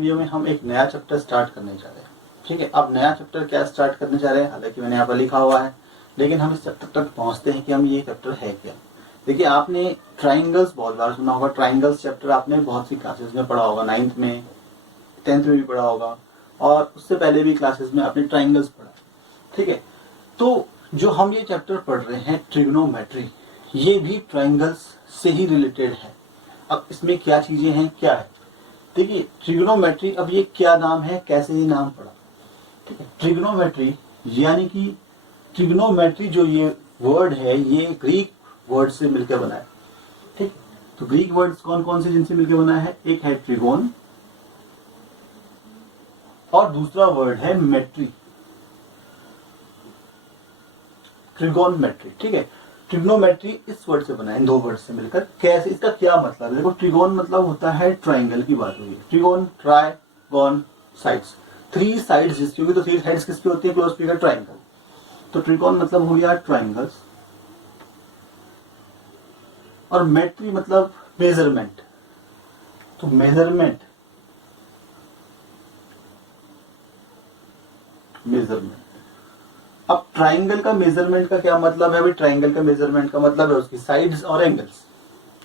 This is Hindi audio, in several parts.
वीडियो में हम एक नया चैप्टर स्टार्ट करने जा रहे हैं। ठीक है, अब नया चैप्टर क्या स्टार्ट करने जा रहे हैं, हालांकि मैंने यहाँ पर लिखा हुआ है, लेकिन हम इस चैप्टर तक पहुंचते हैं कि हम ये चैप्टर है क्या। देखिए, आपने ट्राइंगल्स बहुत बार सुना होगा, ट्राइंगल्स चैप्टर आपने बहुत सी क्लासेस में पढ़ा होगा, 9th में 10th में भी पढ़ा होगा, और उससे पहले भी क्लासेस में आपने ट्राइंगल्स पढ़ा। ठीक है, तो जो हम ये चैप्टर पढ़ रहे हैं ट्रिग्नोमेट्री, ये भी ट्राइंगल्स से ही रिलेटेड है। अब इसमें क्या चीजें हैं, क्या है, देखिए ट्रिग्नोमेट्री, अब ये क्या नाम है, कैसे ये नाम पड़ा। ठीक है, ट्रिग्नोमेट्री यानी कि ट्रिग्नोमेट्री जो ये वर्ड है, ये ग्रीक वर्ड से मिलकर बना है। ठीक, तो ग्रीक वर्ड्स कौन कौन से जिनसे मिलकर बना है, एक है ट्रिगोन और दूसरा वर्ड है मेट्री, ट्रिगोनमेट्री। ठीक है, ट्रिग्नोमेट्री इस वर्ड से बना है, इन दो वर्ड से मिलकर। कैसे, इसका क्या मतलब है, देखो ट्रिगोन मतलब होता है ट्राइंगल की बात हुई है। ट्रिगोन, ट्राइगोन, साइड्स, 3 साइड्स जिसकी होगी, तो 3 साइड्स किसकी होती है, क्लोज फिगर ट्राइंगल। तो ट्रिगोन मतलब हो गया ट्राइंगल्स, और मेट्री मतलब मेजरमेंट, तो मेजरमेंट अब ट्राइंगल का मेजरमेंट का क्या मतलब है भाई, ट्राइंगल का मेजरमेंट का मतलब है उसकी साइड्स और एंगल्स।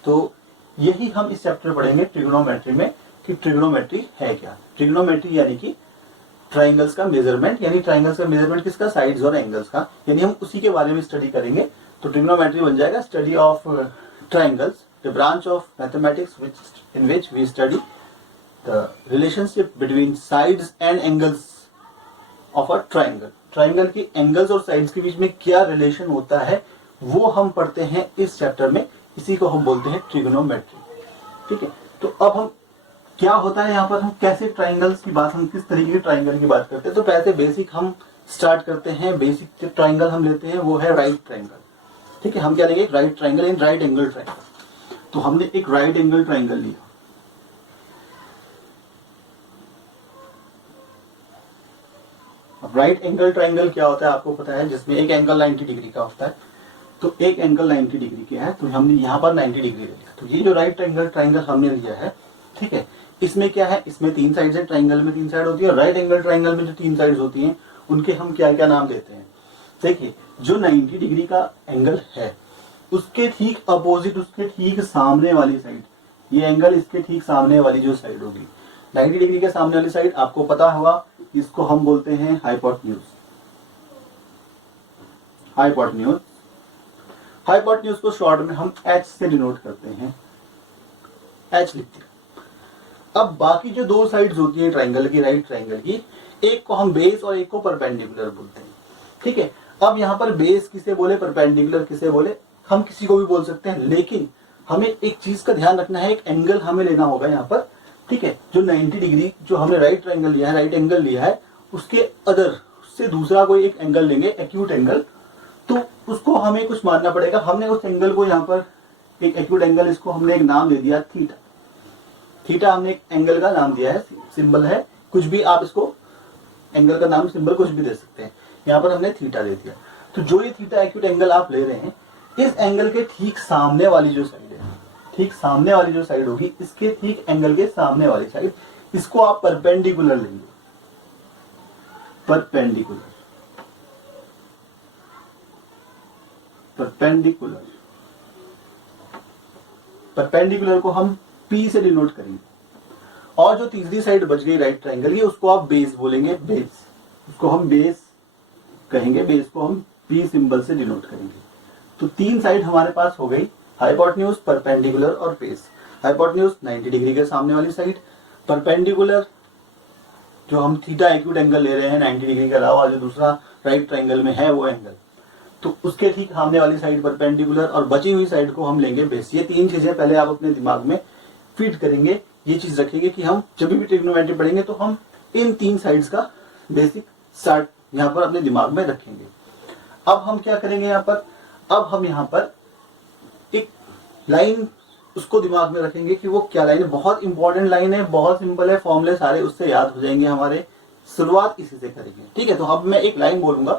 तो यही हम इस चैप्टर पढ़ेंगे ट्रिग्नोमेट्री में कि ट्रिग्नोमेट्री है क्या। ट्रिग्नोमेट्री यानी कि ट्राइंगल्स का मेजरमेंट, यानी ट्राइंगल्स का मेजरमेंट किसका, साइड्स और एंगल्स का, यानी हम उसी के बारे में स्टडी करेंगे। तो ट्रिग्नोमेट्री बन जाएगा study of triangles, the branch of mathematics in which we study the relationship between sides and angles of a triangle. Triangle की एंगल्स और साइड्स के बीच में क्या रिलेशन होता है, वो हम पढ़ते हैं इस चैप्टर में, इसी को हम बोलते हैं ट्रिग्नोमेट्री। ठीक है, तो अब हम क्या होता है यहाँ पर, हम कैसे ट्राइंगल्स की बात, हम किस तरीके के ट्राइंगल की बात करते हैं। तो पहले बेसिक हम स्टार्ट करते हैं, बेसिक ट्राइंगल हम लेते हैं वो है राइट ट्राइंगल। ठीक है, हम क्या लेंगे, right triangle in right angle triangle. तो हमने एक राइट एंगल ट्राइंगल लिया, अब राइट एंगल ट्राइंगल क्या होता है आपको पता है, जिसमें एक एंगल 90 डिग्री का होता है। तो एक एंगल 90 डिग्री का है, तो हमने यहाँ पर 90 डिग्री ले लिया। तो ये जो राइट एंगल ट्राइंगल हमने लिया है, ठीक है, इसमें क्या है, इसमें 3 साइड है, ट्राइंगल में 3 साइड होती है, और राइट एंगल ट्राइंगल में जो 3 साइड होती हैं उनके हम क्या क्या नाम देते हैं। देखिए, जो 90 डिग्री का एंगल है उसके ठीक अपोजिट, उसके ठीक सामने वाली साइड, ये एंगल इसके ठीक सामने वाली जो साइड होगी, 90 डिग्री के सामने वाली साइड, आपको पता होगा इसको हम बोलते हैं हाइपोटेन्यूज। हाइपोटेन्यूज, हाइपोटेन्यूज को शॉर्ट में हम एच से डिनोट करते हैं, एच लिखते हैं। अब बाकी जो 2 साइड्स होती है ट्राइंगल की, राइट ट्राइंगल की, एक को हम बेस और एक को परपेंडिकुलर बोलते हैं। ठीक है, अब यहाँ पर बेस किसे बोले, परपेंडिकुलर किसे बोले, हम किसी को भी बोल सकते हैं, लेकिन हमें एक चीज का ध्यान रखना है, एक एंगल हमें लेना होगा यहाँ पर। ठीक है, जो 90 डिग्री जो हमने राइट ट्राइंगल लिया है, राइट एंगल लिया है, उसके अदर उससे दूसरा कोई एक एंगल लेंगे, एक्यूट एंगल, तो उसको हमें कुछ मानना पड़ेगा। हमने उस एंगल को यहाँ पर एक एक्यूट एंगल, इसको हमने एक नाम दे दिया थीटा। थीटा हमने एक एंगल का नाम दिया है, सिंबल है, कुछ भी आप इसको एंगल का नाम सिंबल कुछ भी दे सकते हैं, यहाँ पर हमने थीटा दे दिया। तो जो ये थीटा एक्यूट एंगल आप ले रहे हैं, इस एंगल के ठीक सामने वाली जो साइड है, ठीक सामने वाली जो साइड होगी, इसके ठीक एंगल के सामने वाली साइड, इसको आप परपेंडिकुलर लेंगे, परपेंडिकुलर, परपेंडिकुलर, परपेंडिकुलर को हम P से डिनोट करेंगे। और जो तीसरी साइड बच गई राइट ट्राइंगल की, उसको आप बेस बोलेंगे, बेस, उसको हम बेस कहेंगे, बेस को हम P सिंबल से डिनोट करेंगे। तो 3 साइड हमारे पास हो गई, हाइपोटेन्यूज, परपेंडिकुलर और बेस। हाइपोटेन्यूज 90 डिग्री के सामने वाली साइड, परपेंडिकुलर जो हम थीटा एक्यूट एंगल ले रहे हैं 90 डिग्री के अलावा जो दूसरा राइट ट्राइंगल में है वो एंगल, तो उसके ठीक सामने वाली साइड परपेंडिकुलर, और बची हुई साइड को हम लेंगे बेस। ये 3 चीजें पहले आप अपने दिमाग में फीड करेंगे, ये चीज रखेंगे कि हम जब भी ट्रिग्नोमेट्री पढ़ेंगे तो हम इन 3 साइड्स का बेसिक स्टार्ट यहाँ पर अपने दिमाग में रखेंगे। अब हम क्या करेंगे यहाँ पर, अब हम यहाँ पर एक लाइन उसको दिमाग में रखेंगे कि वो क्या लाइन है, बहुत इंपॉर्टेंट लाइन है, बहुत सिंपल है, फॉर्मूले सारे उससे याद हो जाएंगे हमारे। शुरुआत इसी से करेंगे। ठीक है, तो अब मैं एक लाइन बोलूंगा,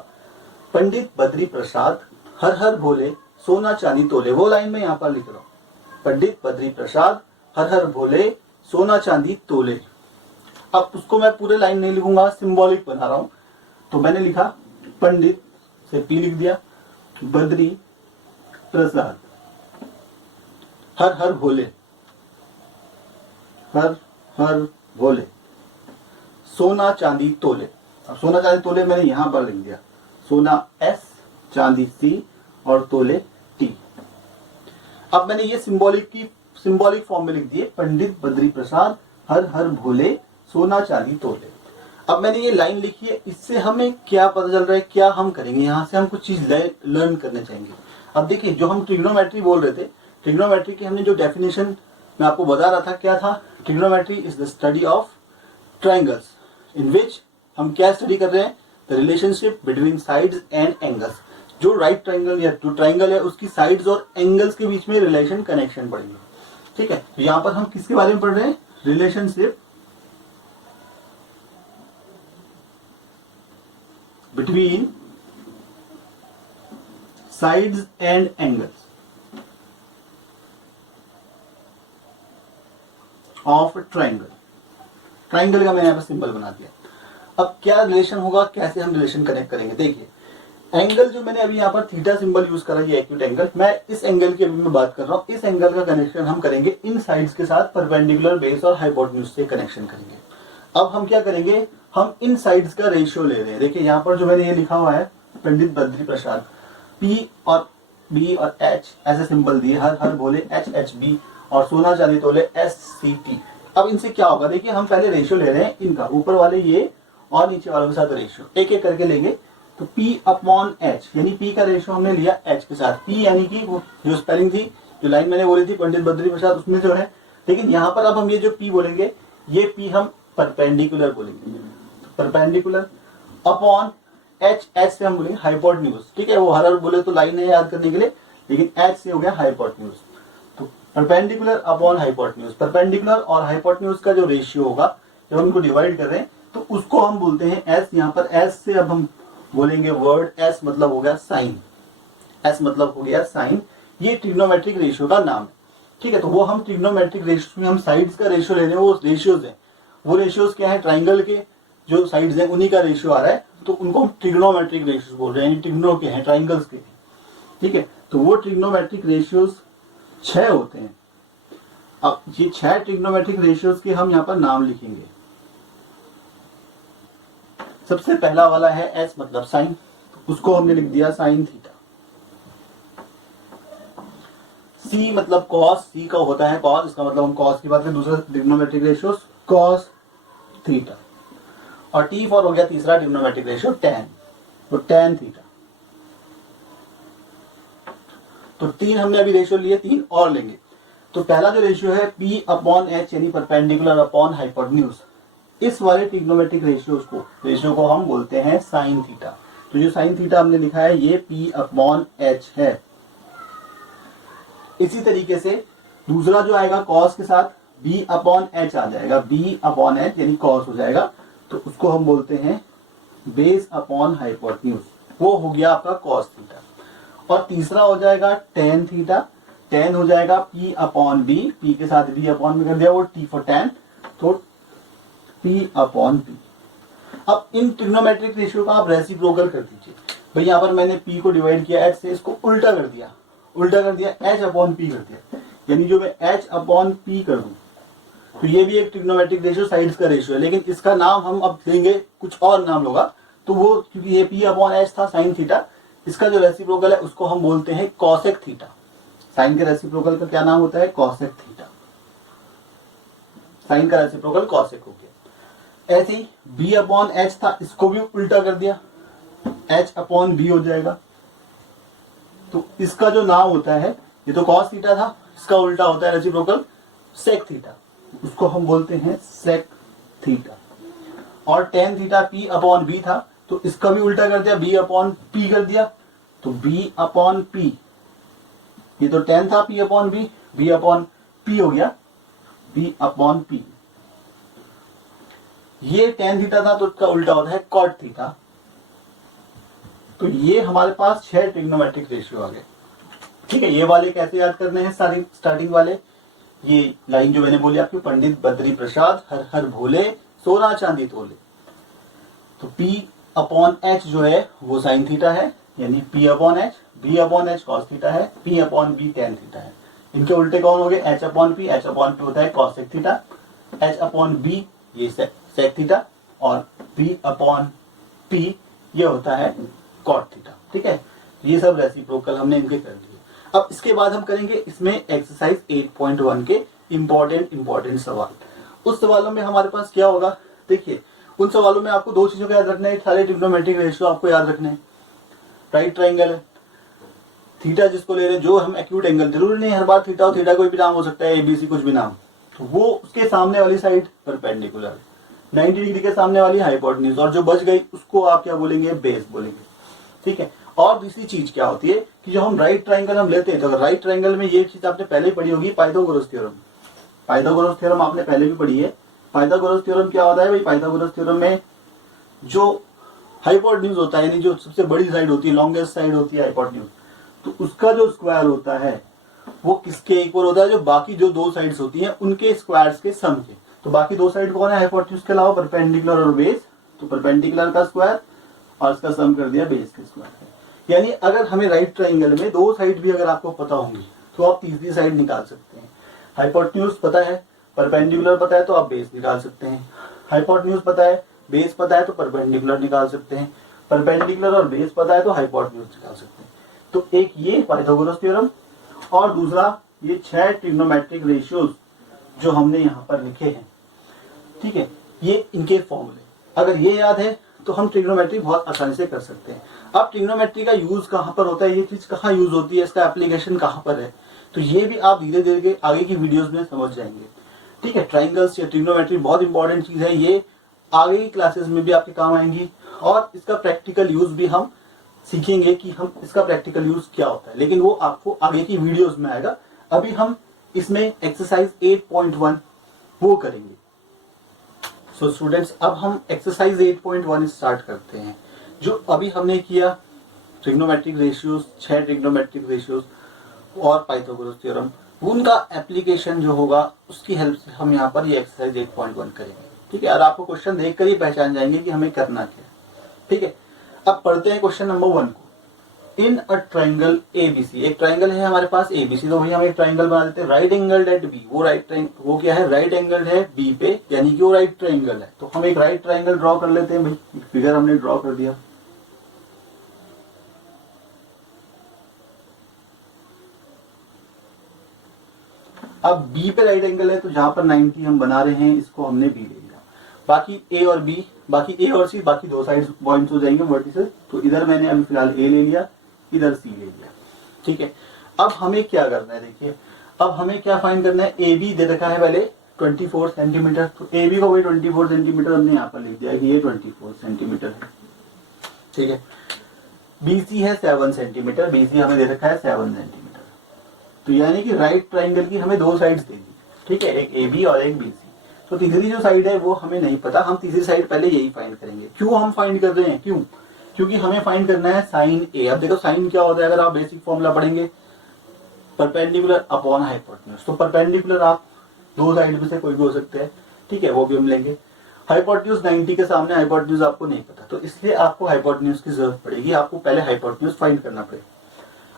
पंडित बद्री प्रसाद हर हर भोले सोना चांदी तोले, वो लाइन में यहाँ पर लिख रहा हूँ, पंडित बद्री प्रसाद हर हर भोले सोना चांदी तोले। अब उसको मैं पूरे लाइन नहीं लिखूंगा, सिंबॉलिक बना रहा हूं। तो मैंने लिखा पंडित से पी लिख दिया, बद्री प्रसाद, हर हर भोले, हर हर भोले, सोना चांदी तोले। अब सोना चांदी तोले मैंने यहां पर लिख दिया, सोना एस, चांदी सी और तोले टी। अब मैंने ये सिंबॉलिक फॉर्म में लिख दिए, पंडित बद्री प्रसाद, हर हर भोले, सोना चांदी तोले। अब मैंने ये लाइन लिखी है, इससे हमें क्या पता चल रहा है, क्या हम करेंगे, यहां से हम कुछ चीज लर्न करने चाहेंगे। अब देखिए, जो हम ट्रिग्नोमेट्री बोल रहे थे, ट्रिग्नोमेट्री की हमने जो डेफिनेशन मैं आपको बता रहा था, क्या था? Trigonometry is the study of triangles in which हम क्या स्टडी कर रहे हैं? The relationship between sides and angles. जो राइट ट्राइंगल या जो ट्राइंगल है उसकी साइड्स और एंगल्स के बीच में रिलेशन कनेक्शन पढ़ेंगे। ठीक है, तो यहां पर हम किसके बारे में पढ़ रहे हैं? Relationship between sides and angles of triangle. Triangle का मैंने यहां पर सिंबल बना दिया। अब क्या रिलेशन होगा, कैसे हम रिलेशन कनेक्ट करेंगे? देखिए, एंगल जो मैंने अभी यहाँ पर थीटा सिंबल यूज करा, ये एक्यूट एंगल, मैं इस एंगल की अभी मैं बात कर रहा हूँ। इस एंगल का कनेक्शन हम करेंगे इन साइड्स के साथ, परपेंडिकुलर, बेस और हाइपोटेन्यूज से कनेक्शन करेंगे। अब हम क्या करेंगे, हम इन साइड्स का रेशियो ले रहे हैं। देखिए यहाँ पर जो मैंने ये लिखा हुआ है, पंडित बद्री प्रसाद, पी और बी और एच ऐसे सिंबल दिए, हर हर बोले एच एच बी, और सोना चांदी तोले एस सी टी। अब इनसे क्या होगा, देखिए हम पहले रेशियो ले रहे हैं इनका, ऊपर वाले ये और नीचे वालों के साथ रेशियो एक एक करके लेंगे। तो P अपॉन H, यानी P का रेशियो हमने लिया H के साथ। P यानी कि वो जो स्पेलिंग थी, जो लाइन मैंने बोली थी पंडित बद्री प्रसाद, उसमें जो है, लेकिन यहाँ पर अब हम ये जो P बोलेंगे, ये P हम परपेंडिकुलर बोलेंगे, परपेंडिकुलर अपॉन H, H से हम बोलेंगे हाइपोटेन्यूज। ठीक है, वो हर हर बोले तो लाइन है याद करने के लिए, लेकिन H से हो गया हाइपोटेन्यूज। तो परपेंडिकुलर अपॉन हाइपोटेन्यूज, परपेंडिकुलर और हाइपोटेन्यूज का जो रेशियो होगा, जब हम इनको डिवाइड कर रहे हैं तो उसको हम बोलते हैं S। यहाँ पर S से अब हम बोलेंगे वर्ड, S मतलब हो गया साइन, S मतलब हो गया साइन। ये ट्रिग्नोमेट्रिक रेशियो का नाम है। ठीक है, तो वो हम ट्रिग्नोमेट्रिक रेशियो में हम साइड्स का रेशियो ले रहे हैं, वो रेशियोज है। वो रेशियोज क्या है? ट्राइंगल के जो साइड्स हैं उन्हीं का रेशियो आ रहा है, तो उनको हम ट्रिग्नोमेट्रिक रेशियोज बोल रहे हैं, ट्रिग्नो के हैं, ट्राइंगल्स के। ठीक है, तो वो ट्रिग्नोमेट्रिक रेशियोज 6 होते हैं। अब ये 6 ट्रिग्नोमेट्रिक रेशियोज के हम यहाँ पर नाम लिखेंगे। सबसे पहला वाला है S मतलब साइन, उसको हमने लिख दिया साइन थीटा। C मतलब कॉस, C का होता है कॉस, इसका मतलब हम कॉस की बात करें। दूसरा ट्रिग्नोमेट्रिक रेशियो कॉस थीटा। और T फॉर हो गया तीसरा ट्रिग्नोमेट्रिक रेशियो टैन, तो टैन थीटा। तो 3 हमने अभी रेशियो लिए, 3 और लेंगे। तो पहला जो रेशियो है P अपॉन H, यानी परपेंडिकुलर अपॉन हाइपोटेन्यूज। इस वाले ट्रिग्नोमेट्रिक रेशियो को हम बोलते हैं साइन थीटा। तो जो साइन थीटा हमने लिखा है, ये P अपॉन H है। इसी तरीके से दूसरा जो आएगा कॉस के साथ, B अपॉन H आ जाएगा, B अपॉन H यानी कॉस हो जाएगा, तो उसको हम बोलते हैं बेस अपॉन हाइपोटेन्यूज। वो हो गया आपका कॉस थीटा। और तीसरा हो जाएगा टेन थीटा, टेन हो जाएगा P अपॉन B, P के साथ B अपॉन में कर दिया, वो T फॉर टेन, तो P अपॉन P। अब इन ट्रिग्नोमेट्रिक रेशियो का आप रेसिप्रोकल कर दीजिए। भाई यहाँ पर मैंने P को डिवाइड किया H से, इसको उल्टा कर दिया, H अपॉन P कर दिया, यानी जो मैं H अपॉन P कर दूं, तो ये भी एक ट्रिग्नोमेट्रिक रेशियो, साइड्स का रेशियो है, लेकिन इसका नाम हम अब देंगे, कुछ और नाम होगा। तो वो क्योंकि ये P अपॉन H था साइन थीटा, इसका जो रेसिप्रोकल है उसको हम बोलते हैं कॉसेक थीटा। साइन के रेसिप्रोकल का क्या नाम होता है? Cosec theta. साइन का रेसिप्रोकल कॉसेक हो गया। ऐसे ही B अपॉन H था, इसको भी उल्टा कर दिया, H अपॉन B हो जाएगा। तो इसका जो नाम होता है, ये तो कॉस थीटा था, इसका उल्टा होता है रेसिप्रोकल सेक थीटा, उसको हम बोलते हैं सेक थीटा। और tan theta P upon B था, तो इसका भी उल्टा कर दिया, B अपॉन P कर दिया, तो B अपॉन P। ये तो टेन था P upon B, B upon P हो गया B अपॉन P। ये टेन थीटा था, तो इसका उल्टा होता है कॉट थीटा। तो ये हमारे पास 6 ट्रिग्नोमेट्रिक रेशियो आ गए। ठीक है, ये वाले कैसे याद करने हैं? सारी स्टार्टिंग वाले, ये लाइन जो मैंने बोली आपकी, पंडित बद्री प्रसाद, हर हर भोले, सोना चांदी तोले, तो P अपॉन H जो है वो साइन थीटा है, यानी P upon H, B upon H cos theta है, P upon B tan theta है। इनके उल्टे कौन हो गए, H upon P, H upon P होता है cos sec theta, H upon B ये सेक थीटा, और P अपॉन P ये होता है कॉट थीटा। ठीक है, ये सब रेसिप्रोकल हमने इनके कर दिए। अब इसके बाद हम करेंगे इसमें एक्सरसाइज 8.1 के इंपॉर्टेंट सवाल। उस सवालों में हमारे पास क्या होगा, देखिए उन सवालों में आपको दो चीजों का याद रखना है, सारे ट्रिग्नोमेट्रिक रेशियो आपको याद रखने हैं। राइट ट्राइंगल है, थीटा जिसको ले रहे हैं, जो हम एक्यूट एंगल, जरूरी नहीं हर बार थीटा हो, थीटा कोई भी नाम हो सकता है, एबीसी कुछ भी नाम, तो वो उसके सामने वाली साइड परपेंडिकुलर 90 डिग्री के सामने वाली हाइपोटेन्यूज, और जो बच गई उसको आप क्या बोलेंगे, बेस बोलेंगे। ठीक है, और दूसरी चीज क्या होती है कि जो हम राइट ट्राइंगल हम लेते हैं, तो राइट ट्राइंगल में ये चीज आपने पहले ही पढ़ी होगी, पाइथागोरस थ्योरम। पाइथागोरस थ्योरम आपने पहले भी पढ़ी है। पाइथागोरस थ्योरम क्या होता है भाई, पाइथागोरस थ्योरम में जो हाइपोटेन्यूज होता है, यानी जो सबसे बड़ी साइड होती है, लॉन्गेस्ट साइड होती है हाइपोटेन्यूज, तो उसका जो स्क्वायर होता है वो किसके इक्वल होता है, जो बाकी जो दो साइड्स होती हैं उनके स्क्वायर्स के सम के। तो बाकी दो साइड कौन है हाइपोटेन्यूज के अलावा, परपेंडिकुलर और बेस, तो परपेंडिकुलर का स्क्वायर और इसका सम कर दिया बेस के स्क्वायर। यानी अगर हमें राइट ट्राइंगल में दो साइड भी अगर आपको पता होंगी तो आप तीसरी साइड निकाल सकते हैं। हाइपोटेन्यूज पता है, परपेंडिकुलर पता है तो आप बेस निकाल सकते हैं। हाइपोटेन्यूज पता है, बेस पता है तो परपेंडिकुलर निकाल सकते हैं। परपेंडिकुलर और बेस पता है तो हाइपोटेन्यूज निकाल सकते हैं। तो एक ये पाइथागोरस थ्योरम, और दूसरा ये 6 ट्रिग्नोमेट्रिक रेशियोज जो हमने यहाँ पर लिखे हैं। ठीक है, ये इनके फॉर्मूले, अगर ये याद है तो हम ट्रिग्नोमेट्री बहुत आसानी से कर सकते हैं। अब ट्रिग्नोमेट्री का यूज कहाँ पर होता है, ये चीज कहाँ यूज होती है, इसका एप्लीकेशन कहाँ पर है, तो ये भी आप धीरे धीरे आगे की वीडियोस में समझ जाएंगे। ठीक है, ट्राइंगल्स या ट्रिग्नोमेट्री बहुत इंपॉर्टेंट चीज है, ये आगे की क्लासेस में भी आपके काम आएंगी, और इसका प्रैक्टिकल यूज भी हम सीखेंगे कि हम इसका प्रैक्टिकल यूज क्या होता है, लेकिन वो आपको आगे की वीडियोस में आएगा। अभी हम इसमें एक्सरसाइज 8.1 वो करेंगे। सो स्टूडेंट्स, अब हम एक्सरसाइज 8.1 स्टार्ट करते हैं। जो अभी हमने किया ट्रिग्नोमेट्रिक रेशियोज, 6 ट्रिग्नोमेट्रिक रेशियोज और पाइथागोरस थ्योरम, उनका एप्लीकेशन जो होगा उसकी हेल्प से हम यहाँ पर ये एक्सरसाइज 8.1 करेंगे। ठीक है, और आपको क्वेश्चन देखकर ही पहचान जाएंगे कि हमें करना क्या है। ठीक है, अब पढ़ते हैं क्वेश्चन नंबर 1 को। इन अ ट्राइंगल एबीसी, एक ट्राइंगल है हमारे पास एबीसी, तो भैया हम एक ट्राइंगल बना देते हैं। राइट एंगल्ड एट बी, वो क्या है, राइट एंगल्ड है बी पे, यानी कि वो राइट ट्राइंगल है। तो हम एक राइट ट्राइंगल ड्रॉ कर लेते हैं भाई, एक फिगर हमने ड्रॉ कर दिया। अब बी पे राइट एंगल है, तो जहां पर 90 हम बना रहे हैं इसको हमने बी ले लिया। बाकी ए और बी, बाकी ए और सी, बाकी दो साइड पॉइंट्स हो जाएंगे वर्टिसेस। तो इधर मैंने अभी फिलहाल ए ले लिया, इधर सी ले लिया। ठीक है, अब हमें क्या करना है, देखिए अब हमें क्या फाइंड करना है। ए बी दे रखा है पहले 24 सेंटीमीटर, तो ए बी को वही 24 सेंटीमीटर हमने यहाँ पर लिख दिया कि ये 24 सेंटीमीटर है। ठीक है, बी सी है 7 सेंटीमीटर, बी सी हमें दे रखा है 7 सेंटीमीटर। तो यानी कि राइट ट्राइंगल की हमें दो साइड्स दे दी। ठीक है, एक ए बी और एक बी सी। तो तीसरी जो साइड है वो हमें नहीं पता, हम तीसरी साइड पहले यही फाइंड करेंगे। क्यों हम फाइंड कर रहे हैं, क्यों, क्योंकि हमें फाइंड करना है साइन ए। अब देखो साइन क्या होता है, अगर आप बेसिक फॉर्मूला पढ़ेंगे, परपेंडिकुलर अपॉन हाइपोटेन्यूज। तो परपेंडिकुलर आप दो साइड में से कोई भी हो सकते हैं। ठीक है, वो भी हम लेंगे। हाइपोटेन्यूज 90 के सामने हाइपोटेन्यूज आपको नहीं पता, तो इसलिए आपको हाइपोटेन्यूज की जरूरत पड़ेगी, आपको पहले हाइपोटेन्यूज फाइंड करना पड़ेगा।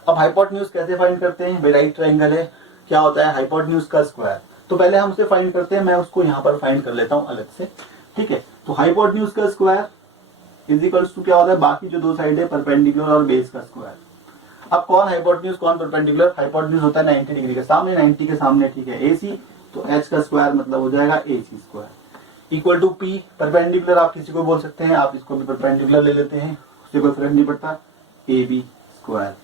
अब हाइपोटेन्यूज कैसे फाइंड करते हैं, राइट ट्राइंगल है, क्या होता है हाइपोटेन्यूज का स्क्वायर। तो पहले हम उसे फाइंड करते हैं, मैं उसको यहाँ पर फाइंड कर लेता हूँ अलग से। ठीक है, तो हाइपोटेन्यूज का स्क्वायर इज इक्वल्स टू क्या होता है, बाकी जो दो साइड है परपेंडिकुलर और बेस का स्क्वायर। अब कौन हाइपोटेन्यूज कौन परपेंडिकुलर, हाइपोटेन्यूज होता है 90 डिग्री के सामने, 90 के सामने। ठीक है, AC, तो H का स्क्वायर मतलब हो जाएगा AC square equal to P। Perpendicular आप किसी को बोल सकते हैं, आप इसको भी परपेंडिकुलर ले लेते हैं, उससे कोई फर्क नहीं पड़ता। AB स्क्वायर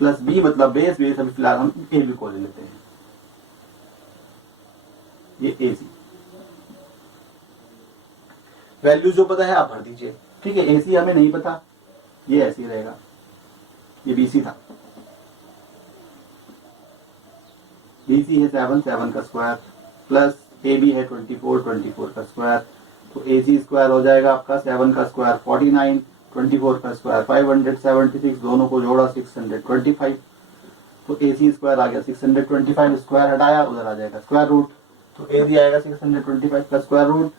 प्लस B मतलब बेस, बेस अभी फिलहाल हम AB को ले लेते हैं, ये AC। वैल्यू जो पता है आप भर दीजिए। ठीक है, AC हमें नहीं पता, ये ऐसे ही रहेगा, ये BC था, BC है 7, 7 का स्क्वायर प्लस AB है 24, 24 का स्क्वायर। तो AC स्क्वायर हो जाएगा आपका 7 का स्क्वायर 49, 24 का स्क्वायर 576, दोनों को जोड़ा 625। तो AC स्क्वायर आ गया 625, स्क्वायर हटाया उधर आ जाएगा स्क्वायर रूट, तो AC आएगा 625 का स्क्वायर रूट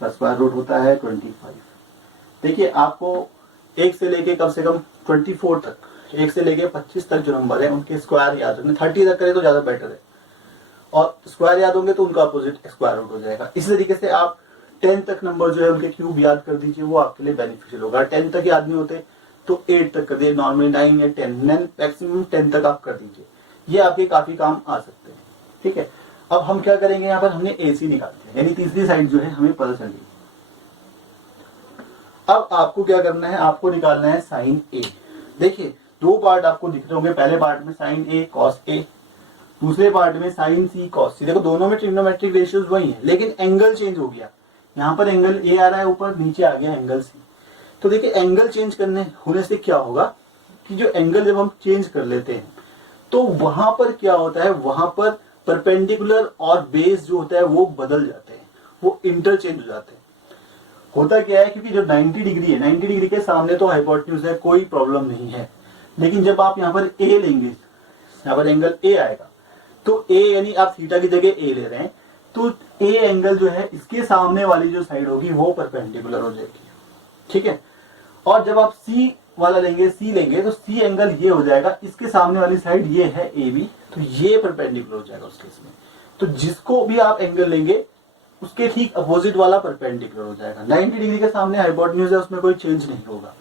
उसका स्क्वायर रूट होता है 25। देखिए आपको 1 से लेके कम से कम 24 तक, 1 से लेके 25 तक जो नंबर है उनके स्क्वायर याद रखने, 30 तक करें तो ज्यादा बेटर है, और स्क्वायर याद होंगे तो उनका अपोजिट स्क्वायर रूट हो जाएगा। इस तरीके से आप 10 तक नंबर जो है उनके क्यूब याद कर दीजिए, वो आपके लिए बेनिफिशियल होगा। 10 तक याद नहीं होते तो 8 तक कर दिए, नॉर्मली 9 या 10, मैक्सिमम 10 तक आप कर दीजिए, ये आपके काफी काम आ सकते हैं। ठीक है, अब हम क्या करेंगे, यहाँ पर हमने AC निकालते हैं, यानी तीसरी साइड जो है हमें पता चल गई। अब आपको क्या करना है, आपको निकालना है साइन A। देखिए 2 पार्ट आपको दिख रहे होंगे, पहले पार्ट में साइन A कॉस A, दूसरे पार्ट में साइन C कॉस C। देखो दोनों में ट्रिग्नोमेट्रिक रेशियोज वही है, लेकिन एंगल चेंज हो गया। यहाँ पर एंगल A आ रहा है ऊपर, नीचे आ गया एंगल C। तो देखिए एंगल चेंज करने होने से क्या होगा कि जो एंगल जब हम चेंज कर लेते हैं तो वहां पर क्या होता है, वहां पर परपेंडिकुलर और बेस जो होता है वो बदल जाते हैं, वो इंटरचेंज हो जाते हैं। होता क्या है, क्योंकि जो 90 डिग्री है, 90 डिग्री के सामने तो हाइपोटेन्यूज है, कोई प्रॉब्लम नहीं है, लेकिन जब आप यहाँ पर A लेंगे, यहाँ पर एंगल A आएगा, तो A यानी आप थीटा की जगह A ले रहे हैं, तो A एंगल जो है इसके सामने वाली जो साइड होगी वो परपेंडिकुलर हो जाएगी। ठीक है, और जब आप C वाला लेंगे, C लेंगे, तो C एंगल ये हो जाएगा, इसके सामने वाली साइड ये है AB, तो ये परपेंडिकुलर हो जाएगा उस केस में। तो जिसको भी आप एंगल लेंगे उसके ठीक अपोजिट वाला परपेंडिकुलर हो जाएगा। 90 डिग्री के सामने हाइपोटेन्यूज है, उसमें कोई चेंज नहीं होगा,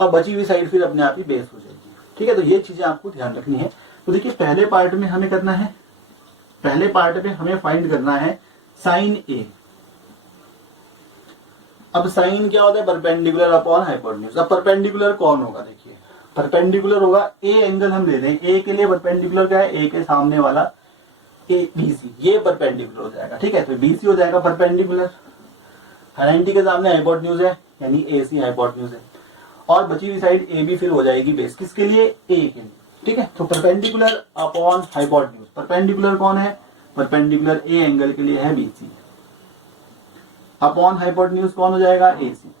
और बची हुई साइड फिर अपने आप ही बेस हो जाएगी। ठीक है, तो ये चीजें आपको ध्यान रखनी है। तो देखिए पहले पार्ट में हमें करना है, पहले पार्ट में हमें फाइंड करना है साइन A। अब साइन क्या होता है, परपेंडिकुलर अपॉन हाइपोटेन्यूज। अब परपेंडिकुलर कौन होगा, देखिए परपेंडिकुलर होगा A एंगल हम ले रहे हैं, A के लिए परपेंडिकुलर क्या है, A के सामने वाला ABC, ये परपेंडिकुलर हो जाएगा। ठीक है, तो BC हो जाएगा परपेंडिकुलर, 90 के सामने हाइपोटेन्यूज है यानी AC हाइपोटेन्यूज है, और बची हुई साइड AB फिर हो जाएगी बेस, किसके लिए, A के लिए। ठीक है, तो परपेंडिकुलर अपॉन हाइपोटेन्यूज, परपेंडिकुलर कौन है, परपेंडिकुलर A एंगल के लिए है BC, अपॉन हाइपोटेन्यूज कौन हो जाएगा, AC।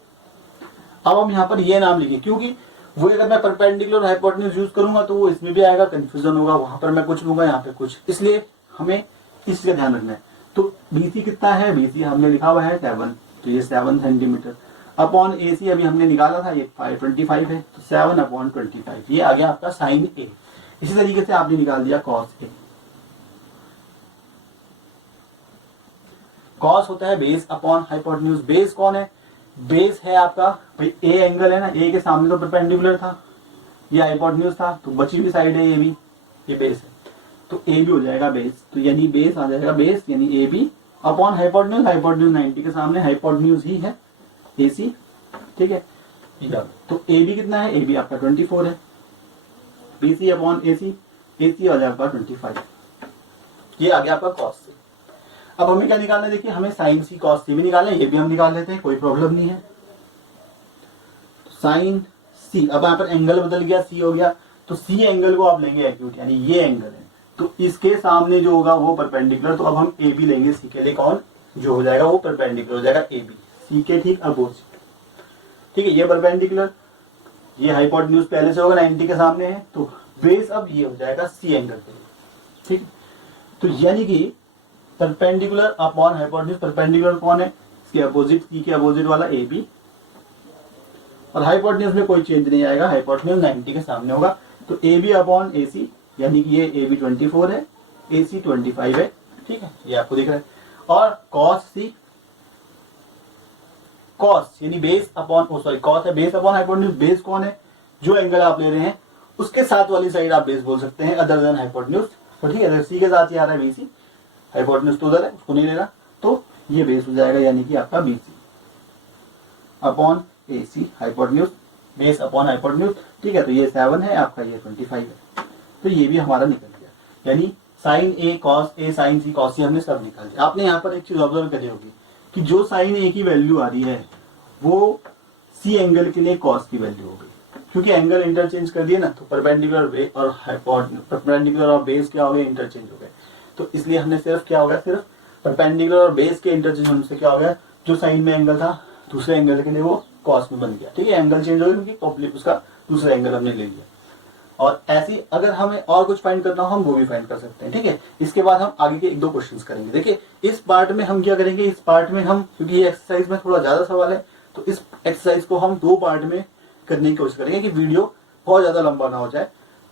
अब हम यहाँ पर ये नाम लिखें, क्योंकि वो अगर मैं परपेंडिकुलर हाइपोटेन्यूज यूज करूंगा तो वो इसमें भी आएगा, कंफ्यूजन होगा, वहां पर मैं कुछ लूंगा, यहाँ पे कुछ, इसलिए हमें इसका ध्यान रखना है। तो BC कितना है, BC हमने लिखा हुआ है 7, तो ये 7 सेंटीमीटर, अपॉन AC अभी हमने निकाला था, ये 25 है, तो 7 अपॉन 25, ये आ गया आपका साइन A। इसी तरीके से आपने निकाल दिया कॉस A। कॉस होता है बेस अपॉन हाइपोटेन्यूज। बेस कौन है, बेस है आपका भाई A एंगल है ना, A के सामने तो परपेंडिकुलर था, ये हाइपोटेन्यूज था, तो बची हुई साइड है AB, ये बेस है, तो AB हो जाएगा बेस, तो यानी बेस आ जाएगा बेस यानी AB अपॉन हाइपोटेन्यूज, हाइपोटेन्यूज 90 के सामने हाइपोटेन्यूज ही है AC। ठीक है, तो AB कितना है, AB आपका 24 है, BC अपॉन AC, AC आ जाएगा 25, ये आ गया आपका कॉस से। अब हमें क्या निकालना है, देखिए हमें साइन C कॉस C भी निकालना है, ये भी हम निकाल लेते हैं, कोई प्रॉब्लम नहीं है। साइन C, अब यहाँ पर एंगल बदल गया, C हो गया, तो C एंगल को आप लेंगे एक्यूट, यानी ये एंगल है, तो इसके सामने जो होगा वो परपेंडिकुलर, तो अब हम AB लेंगे C के लिए, कौन जो हो जाएगा वो परपेंडिकुलर हो जाएगा AB, C के ठीक अपोजिट। ठीक है, ये परपेंडिकुलर, ये हाइपोटेन्यूज पहले से होगा 90 के सामने है, तो बेस अब ये हो जाएगा C एंगल के लिए। ठीक, तो यानी कि परपेंडिकुलर अपॉन हाइपोटेन्यूज, परपेंडिकुलर कौन है, इसके अपोजिट, C के अपोजिट वाला AB, और हाइपोटेन्यूज में कोई चेंज नहीं आएगा, हाइपोटेन्यूज 90 के सामने होगा, तो AB अपॉन AC, यानी कि ये AB 24 है, AC 25 है। ठीक है, ये आपको दिख रहा है, और cos C, cos यानी बेस अपॉन, सॉरी cos है बेस अपॉन हाइपोटेन्यूज, बेस कौन है, जो एंगल आप ले रहे हैं उसके साथ वाली साइड आप बेस बोल सकते हैं, अदर देन हाइपोटेन्यूज। तो ठीक है, अगर C के साथ ही आ रहा है BC, हाइपोटेन्यूज तो उधर है, उसको नहीं लेना, तो ये बेस हो जाएगा, यानी कि आपका BC upon AC hypotenuse, base upon hypotenuse. ठीक है, तो ये 7 है आपका, ये 25 है, तो ये भी हमारा निकल गया, यानी sine A cos A sine C cos C हमने सब निकाल दिया। आपने यहाँ पर एक चीज ऑब्जर्व करी होगी कि जो साइन A की वैल्यू आ रही है वो C एंगल के लिए कॉस की वैल्यू हो गई, क्योंकि एंगल इंटरचेंज कर दिए ना, तो परपेंडिकुलर और परपेंडिकुलर और बेस क्या हो गए, इंटरचेंज हो गए, तो इसलिए हमने सिर्फ क्या हो गया, सिर्फ परपेंडिकुलर और बेस के इंटरचेंज होने से क्या हो गया, जो साइन में एंगल था दूसरे एंगल के लिए वो कॉस में बन गया। ठीक है, एंगल चेंज हो गया क्योंकि उसका दूसरा एंगल हमने ले लिया। और ऐसी अगर हमें और कुछ फाइंड करना हो हम वो भी फाइंड कर सकते हैं, ठीक है। इसके बाद हम आगे के 1-2 क्वेश्चंस करेंगे। देखिए इस पार्ट में हम क्या करेंगे, इस पार्ट में हम, क्योंकि ये एक्सरसाइज में थोड़ा ज्यादा सवाल है, तो इस एक्सरसाइज को हम 2 पार्ट में करने की कोशिश करेंगे कि वीडियो बहुत ज्यादा लंबा ना हो जाए,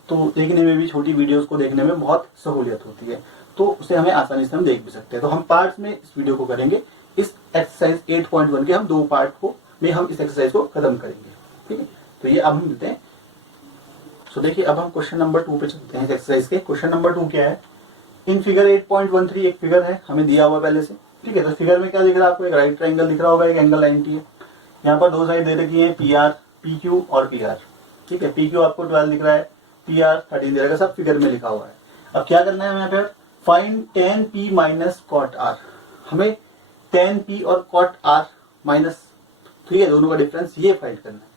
तो देखने में भी, छोटी वीडियोस को देखने में बहुत सहूलियत होती है, तो उसे हमें आसानी से हम देख भी सकते हैं। तो हम पार्ट्स में इस वीडियो को करेंगे। इस एक्सरसाइज 8.1 के हम 2 पार्ट को में हम इस एक्सरसाइज को खत्म करेंगे, ठीक है। तो ये अब हम मिलते हैं। तो देखिए अब हम क्वेश्चन नंबर 2 पे चलते हैं। एक्सरसाइज के क्वेश्चन नंबर 2 क्या है, इन फिगर 8.13 एक फिगर है, हमें दिया हुआ पहले से, ठीक है। तो फिगर में क्या दिख रहा है आपको, एक राइट ट्राइंगल दिख रहा होगा, एक एंगल 90 है। यहाँ पर 2 साइड दे रखी है, PR, PQ और PR, ठीक है। PQ आपको 12 दिख रहा है, PR 13 दे रखा है, सब फिगर में लिखा हुआ है। अब क्या करना है हमें यहाँ पे, find tan P minus cot R। हमें tan P और कॉट R माइनस, ठीक है, दोनों का डिफरेंस ये फाइंड करना है।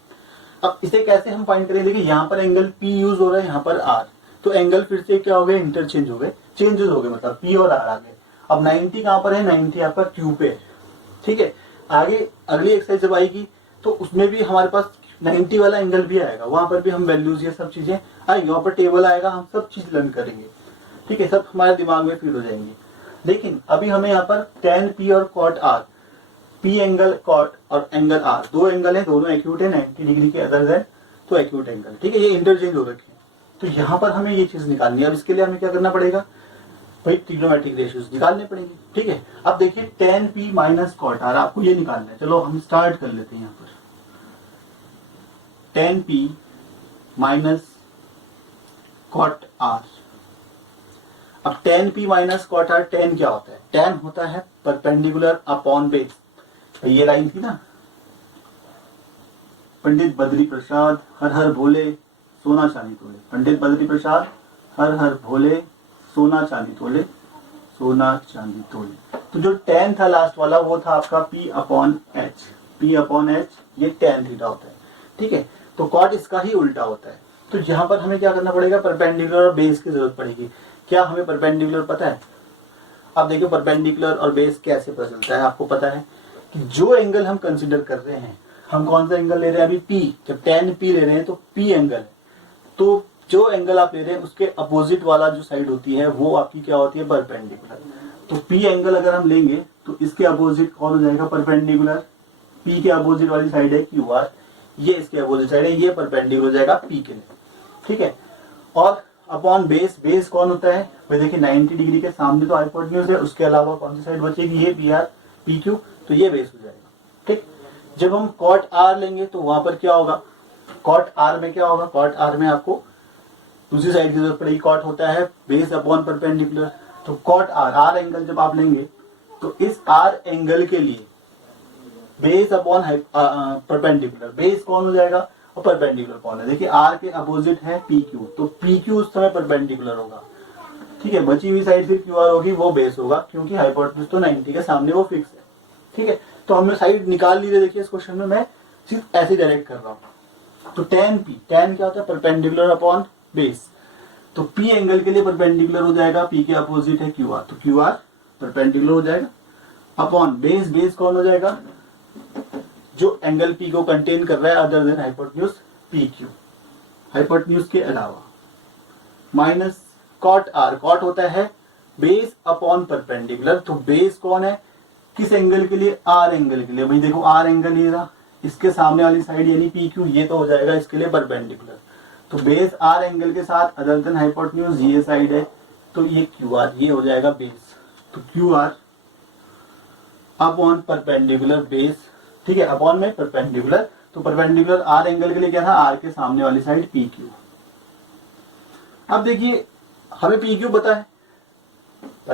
अब इसे कैसे हम फाइंड करें, देखिए यहाँ पर एंगल P यूज हो रहा है, यहाँ पर R, तो एंगल फिर से क्या हो गए, इंटरचेंज हो गए, चेंजेस हो गए, मतलब P और R आ गए। अब 90 कहाँ पर है, 90 आपका Q पे है, ठीक है। आगे अगली एक्सरसाइज जब आएगी तो उसमें भी हमारे पास 90 वाला एंगल भी आएगा, वहां पर भी हम वैल्यूज ये सब चीजें आएगी, वहां पर टेबल आएगा, हम सब चीज लर्न करेंगे, ठीक है, सब हमारे दिमाग में फीड हो जाएंगी। लेकिन अभी हमें यहाँ पर tan P और cot R, P angle cot और एंगल R, 2 एंगल है, दोनों एक्यूट है 90 डिग्री के अदर देन, तो एक्यूट एंगल, ठीक है, ये इंटरचेंज हो रखे हैं। तो यहाँ पर हमें ये चीज निकालनी है। अब इसके लिए हमें क्या करना पड़ेगा भाई, ट्रिग्नोमेट्रिक रेशियोज निकालने पड़ेंगे, ठीक है। अब देखिए tan P minus cot R आपको ये निकालना है। चलो हम स्टार्ट कर लेते हैं यहाँ पर, tan P minus cot R। अब tan P minus cot R, tan क्या होता है, tan होता है परपेंडिकुलर अपॉन बेस। ये लाइन थी ना, पंडित बद्री प्रसाद हर हर भोले सोना चांदी तोले, पंडित बद्री प्रसाद हर हर भोले सोना चांदी तोले, सोना चांदी तोले। तो जो tan था लास्ट वाला वो था आपका P upon H, P upon H, ये tan थीटा होता है, ठीक है। तो कॉट इसका ही उल्टा होता है। तो यहाँ पर हमें क्या करना पड़ेगा, परपेंडिकुलर और बेस की जरूरत पड़ेगी। क्या हमें परपेंडिकुलर पता है? अब देखिए परपेंडिकुलर और बेस कैसे पता चलता है, आपको पता है कि जो एंगल हम कंसीडर कर रहे हैं, हम कौन सा एंगल ले रहे हैं अभी, P, जब tan P ले रहे हैं तो P एंगल है, तो जो एंगल आप ले रहे हैं उसके अपोजिट वाला जो साइड होती है वो आपकी क्या होती है, परपेंडिकुलर। तो P एंगल अगर हम लेंगे तो इसके अपोजिट कौन हो जाएगा, परपेंडिकुलर। P के अपोजिट वाली साइड है QR, ये इसके अपोजिट साइड है, ये परपेंडिकुलर हो जाएगा P के लिए, ठीक है। और अपॉन बेस, बेस कौन होता है भाई, देखिए 90 डिग्री के सामने तो हाइपोटेन्यूज है, उसके अलावा कौन सी साइड बचेगी, ये PR PQ, तो ये बेस हो जाएगा, ठीक। जब हम कॉट R लेंगे तो वहां पर क्या होगा, कॉट R में क्या होगा, कॉट R में आपको दूसरी साइड की जरूरत पड़ेगी। कॉट होता है बेस अपॉन परपेंडिकुलर, तो कॉट R एंगल जब आप लेंगे तो इस R एंगल के लिए बेस अपॉन परपेंडिकुलर, बेस कौन हो जाएगा और परपेंडिकुलर कौन है, देखिए R के अपोजिट है PQ, तो PQ उस समय परपेंडिकुलर होगा, ठीक है। बची हुई साइड फिर QR होगी, वो बेस होगा, क्योंकि हाइपोटेन्यूज तो 90 के सामने वो फिक्स है, ठीक है। तो हमने साइड निकाल ली, देखिए इस क्वेश्चन में मैं सिर्फ ऐसे डायरेक्ट कर रहा हूँ। तो tan P, tan क्या होता है, परपेंडिकुलर अपॉन बेस, तो P एंगल के लिए परपेंडिकुलर हो जाएगा, P के अपोजिट है QR, तो QR परपेंडिकुलर हो जाएगा अपॉन बेस, बेस कौन हो जाएगा, जो एंगल P को कंटेन कर रहा है other than hypotenuse PQ, hypotenuse के अलावा, माइनस कॉट R, कॉट होता है बेस अपॉन परपेंडिकुलर, तो बेस कौन है किस एंगल के लिए, R एंगल के लिए। भाई देखो R एंगल ये रहा, इसके सामने वाली साइड यानी PQ, ये तो हो जाएगा इसके लिए परपेंडिकुलर, तो बेस R एंगल के साथ अदर देन हाइपोटेन्यूज ये साइड है, तो ये QR, ये हो जाएगा बेस, तो QR अपॉन परपेंडिकुलर बेस, ठीक है, अपॉन में परपेंडिकुलर, तो परपेंडिकुलर R एंगल के लिए क्या था, R के सामने वाली साइड PQ। अब देखिए हमें PQ पता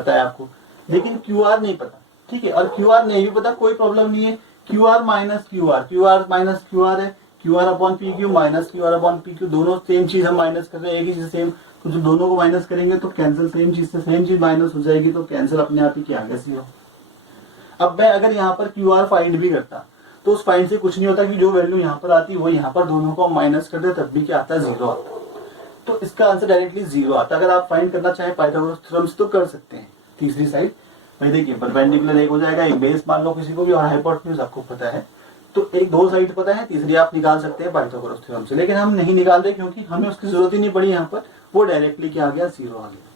है आपको, लेकिन QR नहीं पता, ठीक है। और QR नहीं भी पता कोई प्रॉब्लम नहीं है, QR minus QR minus QR है, QR upon PQ minus QR upon PQ, दोनों सेम चीज हम माइनस कर रहे हैं, एक ही चीज सेम, तो जो दोनों को माइनस करेंगे तो कैंसिल, सेम चीज से सेम चीज माइनस हो जाएगी, तो कैंसिल अपने आप ही क्या आ गया, 0। अब मैं अगर यहाँ पर QR फाइंड भी करता तो उस फाइंड से कुछ नहीं होता कि जो वैल्यू यहाँ पर आती है वो यहाँ पर दोनों को माइनस कर दे, तब भी क्या आता है, 0 आता। तो इसका आंसर डायरेक्टली 0 आता। अगर आप फाइंड करना चाहें पाइथागोरस थ्योरम से तो कर सकते हैं। तीसरी साइड भाई देखिए परपेंडिकुलर एक हो जाएगा, एक बेस मान लो किसी को भी, और हाइपोटेन्यूज आपको पता है तो एक दो साइड पता है, तीसरी आप निकाल सकते हैं पाइथागोरस थ्योरम से, लेकिन हम नहीं निकाल रहे क्योंकि हमें उसकी जरूरत ही नहीं पड़ी यहाँ पर, वो डायरेक्टली क्या आ गया, 0 आ गया।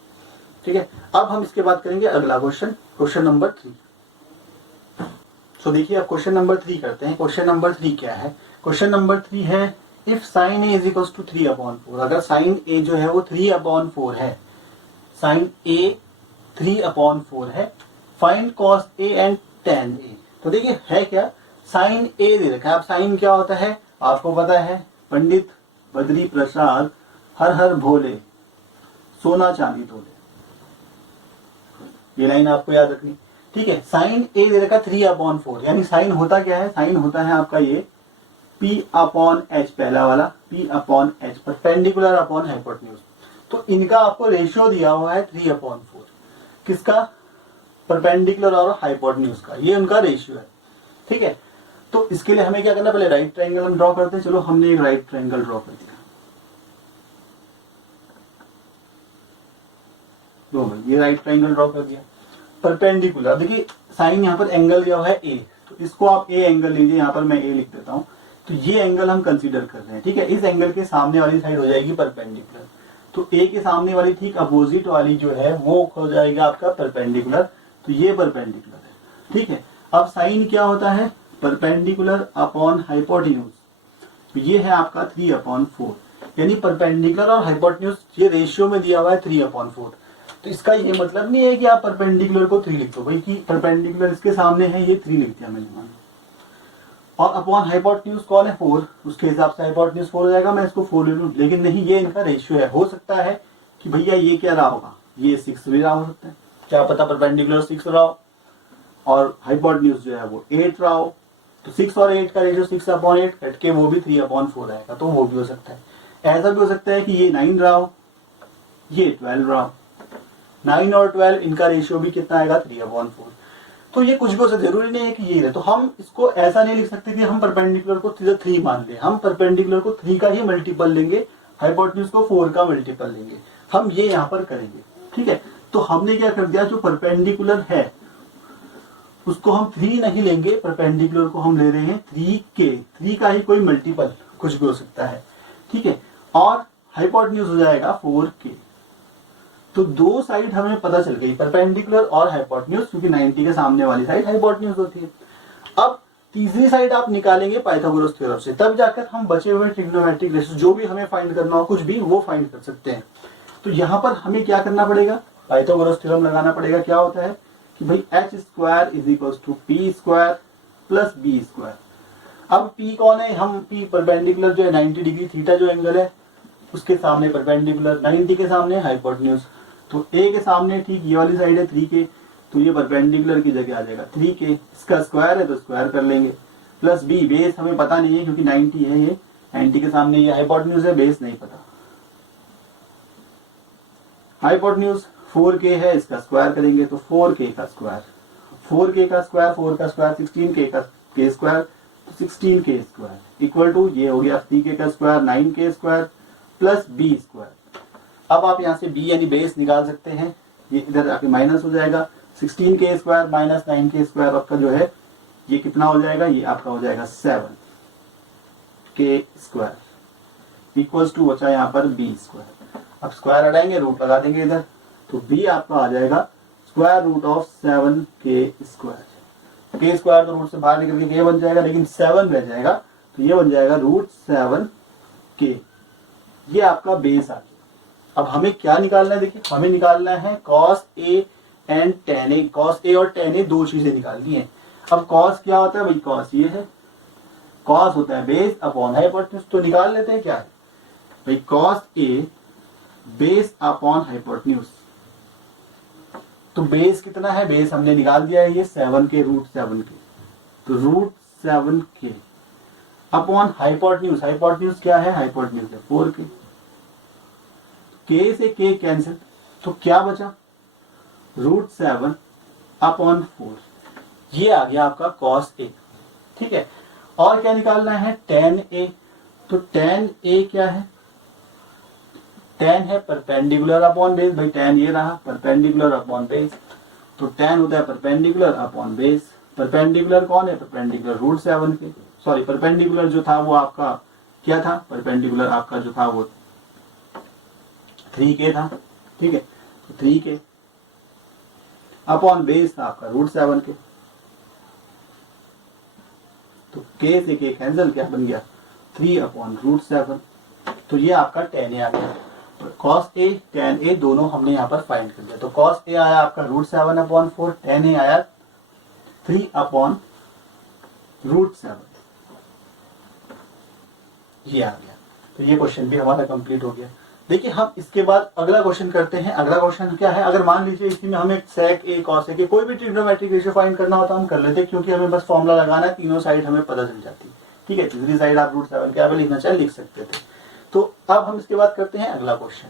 ठीक है, अब हम इसके बाद करेंगे अगला क्वेश्चन, क्वेश्चन नंबर 3। तो देखिए अब क्वेश्चन नंबर 3 करते हैं। क्वेश्चन नंबर 3 क्या है? क्वेश्चन नंबर 3 है if sine A is equal to 3/4, अगर साइन ए जो है वो 3/4 है, साइन ए 3/4 है, find cos A and tan A. तो देखिए है क्या, साइन ए दे रखा है। अब साइन क्या होता है आपको पता है, पंडित बद्री प्रसाद हर हर भोले सोना चांदी तोले, ये लाइन आपको याद रखनी। ठीक है, साइन ए दे रखा 3/4, यानी साइन होता क्या है, साइन होता है आपका ये P/H, पहला वाला P/H, परपेंडिकुलर अपॉन हाइपोटेन्यूज। तो इनका आपको रेशियो दिया हुआ है 3/4, किसका, परपेंडिकुलर और हाइपोटेन्यूज का, ये उनका रेशियो है। ठीक है, तो इसके लिए हमें क्या करना, पहले राइट ट्रायंगल हम ड्रॉ करते हैं। चलो हमने एक राइट ट्रायंगल ड्रॉ कर दिया, ये राइट ट्रायंगल ड्रॉ कर दिया परपेंडिकुलर। देखिए साइन यहाँ पर एंगल दिया हुआ है ए, तो इसको आप ए एंगल लीजिए, यहाँ पर मैं ए लिख देता हूं। तो ये एंगल हम कंसीडर कर रहे हैं। ठीक है, इस एंगल के सामने वाली साइड हो जाएगी परपेंडिकुलर, तो ए के सामने वाली ठीक अपोजिट वाली जो है वो हो जाएगा आपका परपेंडिकुलर, तो ये परपेंडिकुलर है। ठीक है, अब साइन क्या होता है, परपेंडिकुलर अपॉन हाइपोटेन्यूज, तो ये है आपका 3/4, यानी परपेंडिकुलर और हाइपोटेन्यूज ये रेशियो में दिया हुआ है 3/4। तो इसका ये मतलब नहीं है कि आप परपेंडिकुलर को 3 लिख दो भाई, कि परपेंडिकुलर इसके सामने है, ये 3 लिख दिया मैंने, मान, और अपॉन हाइपोटेन्यूज कौन है, 4, उसके हिसाब से हाइपोटेन्यूज 4 हो जाएगा, मैं इसको 4 ले लूं। लेकिन नहीं, ये इनका रेशियो है। हो सकता है कि भैया ये क्या रहा होगा, ये 6 भी रहा हो सकता है, क्या पता परपेंडिकुलर 6 रहा हो और हाइपोटेन्यूज जो है वो 8 रहा हो, तो 6 और 8 का रेशियो 6/8 कट के वो भी 3/4 आएगा, तो वो भी हो सकता है। ऐसा भी हो सकता है कि ये 9 रहा हो, ये 12 रहा हो, 9 और 12 इनका रेशियो भी कितना आएगा, 3/4। तो ये कुछ भी हो सकता है, जरूरी नहीं है कि यही रहे। तो हम इसको ऐसा नहीं लिख सकते कि हम परपेंडिकुलर को 3 मान लें, हम परपेंडिकुलर को 3 का ही मल्टीपल लेंगे, हाइपोटेन्यूज को 4 का मल्टीपल लेंगे, हम ये यहाँ पर करेंगे। ठीक है, तो हमने क्या कर दिया, जो परपेंडिकुलर है उसको हम 3 नहीं लेंगे, परपेंडिकुलर को हम ले रहे हैं 3 का ही कोई मल्टीपल कुछ भी हो सकता है। ठीक है, और हाइपोटेन्यूज हो जाएगा 4K। तो दो साइड हमें पता चल गई, परपेंडिकुलर और हाइपोटेन्यूज, क्योंकि 90 के सामने वाली साइड हाइपोटेन्यूज होती है। अब तीसरी साइड आप निकालेंगे पाइथागोरस थ्योरम से, तब जाकर हम बचे हुए ट्रिग्नोमेट्रिक रेशियो जो भी हमें फाइंड करना हो, कुछ भी वो फाइंड कर सकते हैं। तो यहाँ पर हमें क्या करना पड़ेगा, पाइथागोरस थ्योरम लगाना पड़ेगा। क्या होता है कि भाई h² = p² + b²। अब p कौन है, हम p परपेंडिकुलर जो है 90 डिग्री, थीटा जो एंगल है उसके सामने परपेंडिकुलर, 90 के सामने हाइपोटेन्यूज। तो a के सामने ठीक ये वाली साइड है 3K, तो ये परपेंडिकुलर की जगह आ जाएगा 3K, इसका स्क्वायर है तो स्क्वायर कर लेंगे, प्लस b, बेस हमें पता नहीं है क्योंकि 90 है, ये 90 के सामने ये हाइपोटेन्यूज है, बेस नहीं पता। हाइपोटेन्यूज 4K है, इसका स्क्वायर करेंगे तो 4K का स्क्वायर, 4K का स्क्वायर, 4 का स्क्वायर 16K का K स्क्वायर, तो 16K स्क्वायर इक्वल टू ये हो गया 3K का square 9K square plus b square. अब आप यहाँ से b यानी बेस निकाल सकते हैं, ये इधर आके माइनस हो जाएगा, 16K square minus 9K square आपका जो है ये कितना हो जाएगा, ये आपका हो जाएगा 7K स्क्वायर इक्वल्स टू बचा यहाँ पर b स्क्वायर। अब स्क्वायर हटाएंगे, रूट लगा देंगे इधर, तो b आपका आ जाएगा square root of 7K square. K square तो रूट से बाहर निकल के K बन जाएगा, लेकिन 7 रह जाएगा, तो ये बन जाएगा √7K। ये आपका बेस आ गया। अब हमें क्या निकालना है, देखिए हमें निकालना है cos A and tan A। cos A और tan A दो चीजें निकालनी है। अब cos क्या होता है भाई, cos ये है, cos होता है बेस अपॉन हाइपोटेन्यूज, तो निकाल लेते हैं क्या है भाई, cos A base upon hypotenuse. तो बेस कितना है, बेस हमने निकाल दिया है, ये 7K √7K, तो √7K अपॉन हाइपोटेन्यूज। हाइपोटेन्यूज क्या है, हाइपोटेन्यूज है 4K, K से K कैंसिल, तो क्या बचा √7 अपॉन 4, ये आ गया आपका cos A। ठीक है, और क्या निकालना है, tan A। तो tan A क्या है, tan है परपेंडिकुलर अपॉन बेस, भाई tan ये रहा परपेंडिकुलर अपॉन बेस, तो tan होता है परपेंडिकुलर अपॉन बेस। परपेंडिकुलर कौन है, परपेंडिकुलर √7K, सॉरी परपेंडिकुलर जो था वो आपका क्या था, परपेंडिकुलर आपका जो था वो 3k था, ठीक है। तो 3k अपॉन बेस था आपका √7 के, तो k से k कैंसिल, क्या बन गया 3/√7। तो ये आपका tan a आ गया। cos a tan a दोनों हमने यहाँ पर फाइंड कर दिया। तो cos a आया आपका √7/4, tan a आया 3/√7, ये आ गया। तो ये क्वेश्चन भी हमारा कंप्लीट हो गया। देखिए हम इसके बाद अगला क्वेश्चन करते हैं। अगला क्वेश्चन क्या है, अगर मान लीजिए इसी में हमें sec a cos a के कोई भी ट्रिग्नोमेट्रिक रेशियो फाइंड करना होता हम कर लेते, क्योंकि हमें बस फॉर्मूला लगाना है, तीनों साइड हमें पता चल जाती, ठीक है। तीसरी साइड आप √7 क्या भी लिखना चाहे लिख सकते थे। तो अब हम इसके बाद करते हैं अगला क्वेश्चन।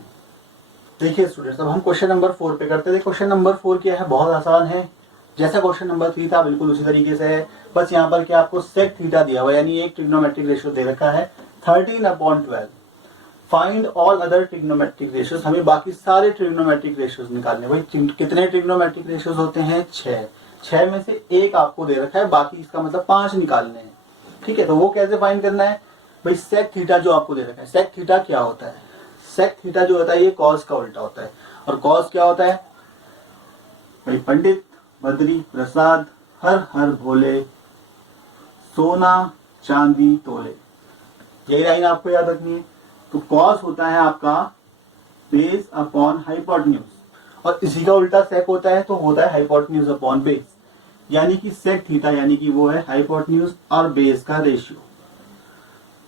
देखिए स्टूडेंट्स, अब हम क्वेश्चन नंबर 4 पे करते थे। क्वेश्चन नंबर 4 क्या है, बहुत आसान है, जैसा क्वेश्चन नंबर 3 था बिल्कुल उसी तरीके से है। बस यहाँ पर क्या आपको सेक थीटा दिया हुआ है, यानी एक ट्रिग्नोमेट्रिक रेशियो दे रखा है 13/12। Find all other trigonometric ratios, हमें बाकी सारे ट्रिग्नोमेट्रिक रेशियोज निकालने। भाई कितने ट्रिग्नोमेट्रिक रेशियोज होते हैं, 6 में से एक आपको दे रखा है, बाकी इसका मतलब 5 निकालने हैं, ठीक है। तो वो कैसे फाइंड करना है, भाई सेक थीटा जो आपको दे रखा है, सेक थीटा क्या होता है, सेक थीटा जो होता है ये कॉस का उल्टा होता है। और कॉस क्या होता है, भाई पंडित बद्री प्रसाद हर हर भोले सोना चांदी तोले, यही लाइन आपको याद रखनी है। तो कॉस होता है आपका बेस अपॉन हाइपोटेन्यूज, और इसी का उल्टा सेक होता है, तो होता है हाइपोटेन्यूज अपॉन बेस, यानी कि सेक थीटा यानी कि वो है हाइपोटेन्यूज और बेस का रेशियो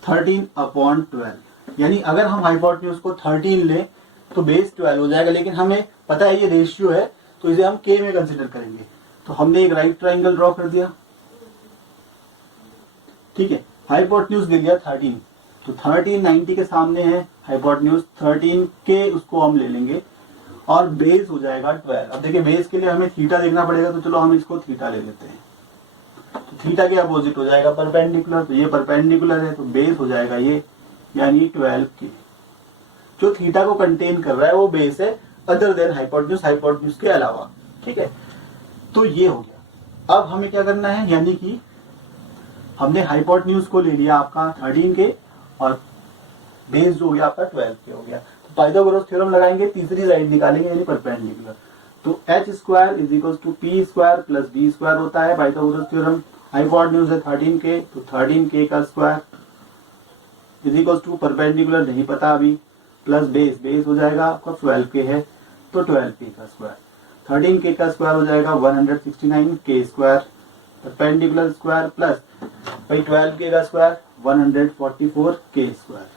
13/12। यानी अगर हम हाइपोटेन्यूज को 13 लें तो बेस 12 हो जाएगा, लेकिन हमें पता है ये रेशियो है तो इसे हम k में कंसीडर करेंगे। तो हमने एक राइट ट्राइंगल ड्रॉ कर दिया, ठीक है। हाइपोटेन्यूज दे दिया 13, तो 13 90 के सामने है, हाइपोटेन्यूज 13 के उसको हम ले लेंगे और बेस हो जाएगा 12। अब देखिए बेस के लिए हमें थीटा देखना पड़ेगा, तो चलो हम इसको थीटा ले लेते हैं। तो थीटा के अपोजिट हो जाएगा परपेंडिकुलर, तो ये परपेंडिकुलर है तो बेस हो जाएगा ये, यानी 12 के। जो थीटा को कंटेन कर रहा है वो बेस है, अदर देन हाइपोटेन्यूज, हाइपोटेन्यूज के अलावा, ठीक है। तो ये हो गया। अब हमें क्या करना है, यानी कि हमने हाइपोटेन्यूज को ले लिया आपका 13 के और बेस जो हो गया आपका 12 के हो गया। तो पाइथागोरस थ्योरम लगाएंगे, तीसरी साइड निकालेंगे यानी परपेंडिकुलर। तो h² = p² + b² होता है पाइथागोरस थ्योरम। हाइपोटेन्यूज है 13 के, तो 13k का स्क्वायर = परपेंडिकुलर नहीं पता अभी, प्लस बेस, बेस हो जाएगा आपका 12k है तो 12k का स्क्वायर। 13k का स्क्वायर हो जाएगा 169k², परपेंडिकुलर स्क्वायर प्लस भाई 12k का स्क्वायर 144k²।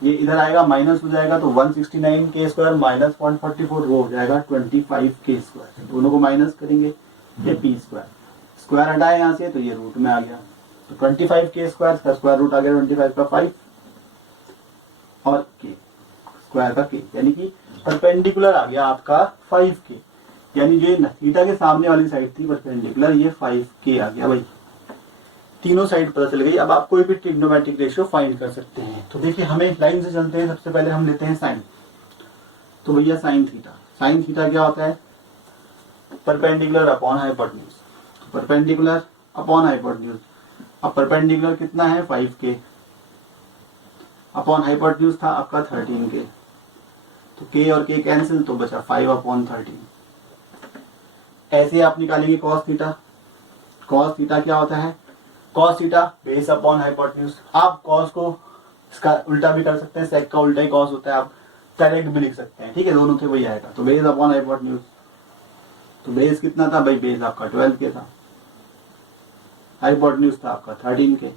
ये इधर आएगा माइनस हो जाएगा, तो 169k² माइनस 144 वो हो जाएगा 25k²। दोनों को माइनस करेंगे, ये p², स्क्वायर हटाए यहाँ से तो ये रूट में आ गया, तो 25k² का स्क्वायर रूट आ गया 25 का 5 और k स्क्वायर का k, यानी कि परपेंडिकुलर आ गया आपका 5k, यानी जो थीटा के सामने वाली साइड थी परपेंडिकुलर, ये 5k आ गया। भाई तीनों साइड पता चल गई। अब आप कोई भी ट्रिग्नोमेट्रिक रेशियो फाइंड कर सकते हैं। तो देखिए हमें लाइन से चलते हैं। सबसे पहले हम लेते हैं साइन। तो भैया साइन थीटा, साइन थीटा क्या होता है, perpendicular upon hypotenuse, perpendicular upon hypotenuse. अब परपेंडिकुलर कितना है 5k अपॉन हाइपोटेन्यूज था आपका 13k, तो k और k कैंसिल, तो बचा 5/13। ऐसे आप निकालेंगे कॉस थीटा। कॉस थीटा क्या होता है, cos theta base upon hypotenuse. आप कॉस को इसका उल्टा भी कर सकते हैं, सेक का उल्टा ही कॉस होता है, आप डायरेक्ट भी लिख सकते हैं, ठीक है, दोनों से वही आएगा। तो बेस अपॉन हाइपोटेन्यूज, तो बेस कितना था भाई, बेस आपका 12k था, हाइपोटेन्यूज था आपका 13k,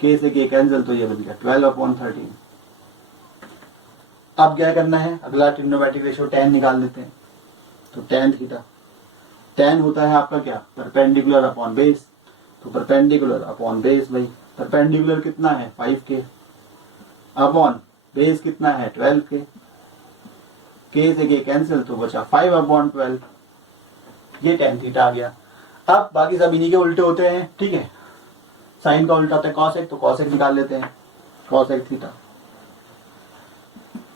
k से k कैंसिल, तो ये बन गया 12/13। अब क्या करना है, अगला ट्रिग्नोमेट्रिक रेशियो tan निकाल लेते हैं। तो tan थीटा, tan होता है आपका क्या, परपेंडिकुलर अपॉन बेस, तो परपेंडिकुलर अपॉन बेस, भाई परपेंडिकुलर कितना है 5k अपॉन बेस कितना है 12k, k से k कैंसिल, तो बचा 5/12, ये tan थीटा आ गया। अब बाकी सब इन्हीं के उल्टे होते हैं, ठीक है। साइन का उल्टा होता है कॉसेक, तो कॉसेक निकाल लेते हैं, cosec theta.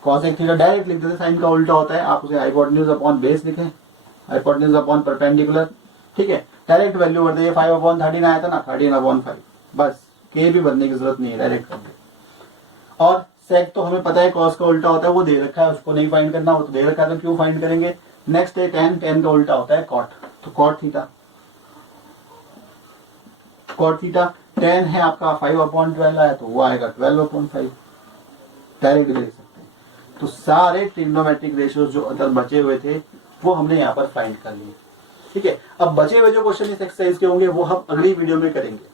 Cosec theta direct लिख देते, साइन का उल्टा होता है, आप उसे हाइपोटेन्यूज अपॉन बेस लिखें, हाइपोटेन्यूज अपॉन परपेंडिकुलर, ठीक है। डायरेक्ट वैल्यू कर दिए, 5/13 आया था ना, 13/5, बस के भी भरने की जरूरत नहीं है, डायरेक्ट कर दे। और सेक तो हमें पता है कॉस का उल्टा होता है, वो दे रखा है, उसको नहीं फाइंड करना, वो तो दे रखा है तो क्यों फाइंड करेंगे। नेक्स्ट है टेन, टेन का उल्टा होता है कॉट, तो cot theta, cot theta. Tan है आपका 5/12 आया तो वो आएगा 12/5, डायरेक्ट दे सकते हैं। तो सारे ट्रिग्नोमेट्रिक रेशियोज जो अदर बचे हुए थे वो हमने यहाँ पर फाइंड कर लिए। ठीक है, अब बचे हुए जो क्वेश्चन इस एक्सरसाइज के होंगे वो हम अगली वीडियो में करेंगे।